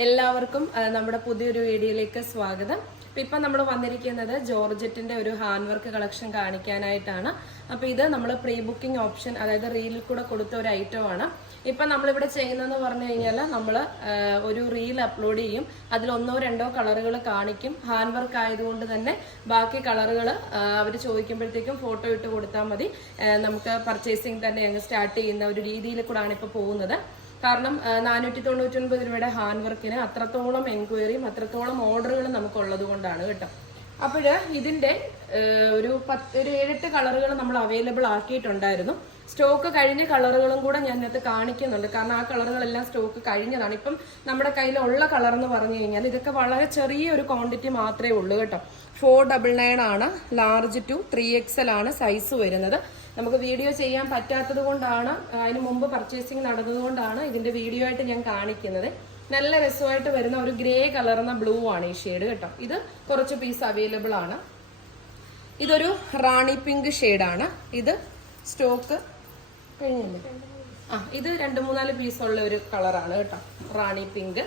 എല്ലാവർക്കും നമ്മുടെ പുതിയൊരു വീഡിയോയിലേക്ക് സ്വാഗതം. അപ്പൊ ഇപ്പൊ നമ്മൾ വന്നിരിക്കുന്നത് ജോർജറ്റിന്റെ ഒരു ഹാൻഡ് വർക്ക് കളക്ഷൻ കാണിക്കാനായിട്ടാണ്. അപ്പൊ ഇത് നമ്മൾ പ്രീ ബുക്കിംഗ് ഓപ്ഷൻ അതായത് റീലിൽ കൂടെ കൊടുത്ത ഒരു ഐറ്റം ആണ്. ഇപ്പൊ നമ്മളിവിടെ ചെയ്യുന്നതെന്ന് പറഞ്ഞു കഴിഞ്ഞാൽ നമ്മൾ ഒരു റീൽ അപ്ലോഡ് ചെയ്യും. അതിൽ ഒന്നോ രണ്ടോ കളറുകൾ കാണിക്കും. ഹാൻഡ് വർക്ക് ആയതുകൊണ്ട് തന്നെ ബാക്കി കളറുകൾ അവർ ചോദിക്കുമ്പോഴത്തേക്കും ഫോട്ടോ ഇട്ട് കൊടുത്താൽ മതി. നമുക്ക് പർച്ചേസിങ് തന്നെ അങ്ങ് സ്റ്റാർട്ട് ചെയ്യുന്ന ഒരു രീതിയിൽ കൂടാണ് ഇപ്പോൾ പോകുന്നത്. കാരണം നാനൂറ്റി തൊണ്ണൂറ്റി ഒൻപത് രൂപയുടെ ഹാൻഡ് വർക്കിന് അത്രത്തോളം എൻക്വയറിയും അത്രത്തോളം ഓർഡറുകളും നമുക്കുള്ളത് കൊണ്ടാണ് കേട്ടോ. അപ്പോൾ ഇതിന്റെ ഒരു പത്ത് ഒരു ഏഴെട്ട് കളറുകൾ നമ്മൾ അവൈലബിൾ ആക്കിയിട്ടുണ്ടായിരുന്നു. സ്റ്റോക്ക് കഴിഞ്ഞ കളറുകളും കൂടെ ഞാൻ ഇന്നത്തെ കാണിക്കുന്നുണ്ട്. കാരണം ആ കളറുകളെല്ലാം സ്റ്റോക്ക് കഴിഞ്ഞതാണ്. ഇപ്പം നമ്മുടെ കയ്യിലുള്ള കളർ എന്ന് പറഞ്ഞു കഴിഞ്ഞാൽ ഇതൊക്കെ വളരെ ചെറിയ ഒരു ക്വാണ്ടിറ്റി മാത്രമേ ഉള്ളൂ കേട്ടോ. ഫോർ ഡബിൾ നയൻ ആണ് ലാർജ് ടു ത്രീ എക്സൽ ആണ് സൈസ് വരുന്നത്. നമുക്ക് വീഡിയോ ചെയ്യാൻ പറ്റാത്തത് കൊണ്ടാണ് അതിന് മുമ്പ് പർച്ചേസിങ് നടന്നതുകൊണ്ടാണ് ഇതിന്റെ വീഡിയോ ആയിട്ട് ഞാൻ കാണിക്കുന്നത്. നല്ല രസമായിട്ട് വരുന്ന ഒരു ഗ്രേ കളർന്ന ബ്ലൂ ആണ് ഈ ഷെയ്ഡ് കേട്ടോ. ഇത് കുറച്ച് പീസ് അവൈലബിൾ ആണ്. ഇതൊരു റാണി പിങ്ക് ഷെയ്ഡാണ് ഇത് സ്റ്റോക്ക് കഴിഞ്ഞില്ല? ആ ഇത് രണ്ട് മൂന്നാൽ പീസ് ഉള്ള ഒരു കളറാണ് കേട്ടോ. റാണി പിങ്ക്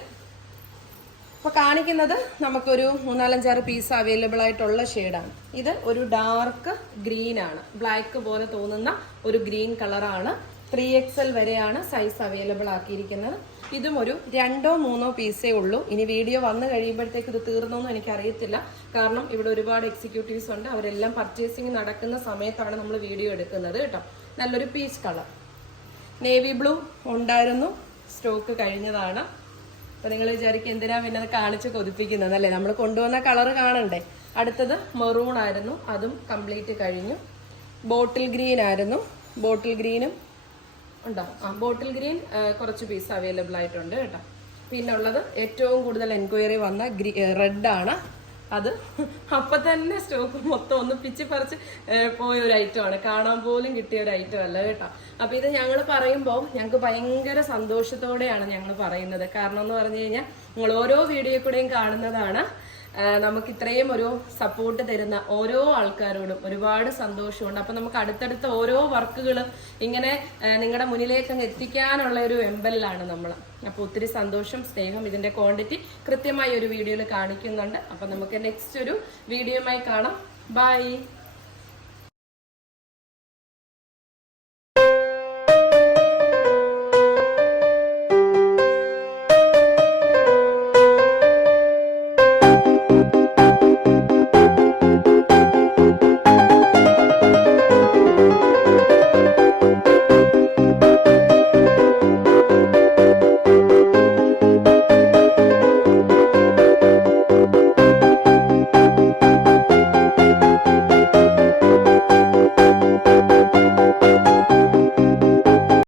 അപ്പൊ കാണിക്കുന്നത് നമുക്കൊരു മൂന്നാലഞ്ചാറ് പീസ് അവൈലബിൾ ആയിട്ടുള്ള ഷെയ്ഡാണ് ഇത് ഒരു ഡാർക്ക് ഗ്രീൻ ആണ്. ബ്ലാക്ക് പോലെ തോന്നുന്ന ഒരു ഗ്രീൻ കളറാണ് ത്രീ എക്സ് എൽ വരെയാണ് സൈസ് അവൈലബിൾ ആക്കിയിരിക്കുന്നത്. ഇതും ഒരു രണ്ടോ മൂന്നോ പീസേ ഉള്ളൂ. ഇനി വീഡിയോ വന്നു കഴിയുമ്പോഴത്തേക്ക് ഇത് തീർന്നോന്നും എനിക്ക് അറിയത്തില്ല കാരണം ഇവിടെ ഒരുപാട് എക്സിക്യൂട്ടീവ്സ് ഉണ്ട്. അവരെല്ലാം പർച്ചേസിങ് നടക്കുന്ന സമയത്താണ് നമ്മൾ വീഡിയോ എടുക്കുന്നത് കേട്ടോ. നല്ലൊരു പീച്ച് കളർ നേവി ബ്ലൂ ഉണ്ടായിരുന്നു. സ്റ്റോക്ക് കഴിഞ്ഞതാണ്. അപ്പൊ നിങ്ങൾ വിചാരിക്കും എന്തിനാ പിന്നെ അത് കാണിച്ച് കൊതിപ്പിക്കുന്നത് അല്ലേ? നമ്മൾ കൊണ്ടുവന്ന കളർ കാണണ്ടേ? അടുത്തത് മെറൂൺ ആയിരുന്നു അതും കംപ്ലീറ്റ് കഴിഞ്ഞു. ബോട്ടിൽ ഗ്രീൻ ആയിരുന്നു. ബോട്ടിൽ ഗ്രീനും ഉണ്ടോ? ആ ബോട്ടിൽ ഗ്രീൻ കുറച്ച് പീസ് അവൈലബിൾ ആയിട്ടുണ്ട് കേട്ടോ. പിന്നെ ഉള്ളത് ഏറ്റവും കൂടുതൽ എൻക്വയറി വന്ന ഗ്രീ ആണ്. അത് അപ്പൊ തന്നെ സ്റ്റോക്ക് മൊത്തം ഒന്ന് പിച്ചി പറിച്ച് പോയ ഒരു ഐറ്റം ആണ്. കാണാൻ പോലും കിട്ടിയ ഒരു ഐറ്റം അല്ല കേട്ടോ. അപ്പൊ ഇത് ഞങ്ങൾ പറയുമ്പോൾ ഞങ്ങൾക്ക് ഭയങ്കര സന്തോഷത്തോടെയാണ് ഞങ്ങൾ പറയുന്നത്. കാരണം എന്ന് പറഞ്ഞു കഴിഞ്ഞാൽ നിങ്ങൾ ഓരോ വീഡിയോ കൂടെയും കാണുന്നതാണ്. നമുക്ക് ഇത്രയും ഒരു സപ്പോർട്ട് തരുന്ന ഓരോ ആൾക്കാരോടും ഒരുപാട് സന്തോഷമുണ്ട്. അപ്പൊ നമുക്ക് അടുത്തടുത്ത ഓരോ വർക്കുകളും ഇങ്ങനെ നിങ്ങളുടെ മുന്നിലേക്ക് അങ്ങ് എത്തിക്കാനുള്ള ഒരു എമ്പലിലാണ് നമ്മൾ. അപ്പൊ ഒത്തിരി സന്തോഷം സ്നേഹം ഇതിന്റെ ക്വാണ്ടിറ്റി കൃത്യമായി ഒരു വീഡിയോയിൽ കാണിക്കുന്നുണ്ട്. അപ്പൊ നമുക്ക് നെക്സ്റ്റ് ഒരു വീഡിയോയുമായി കാണാം. ബൈ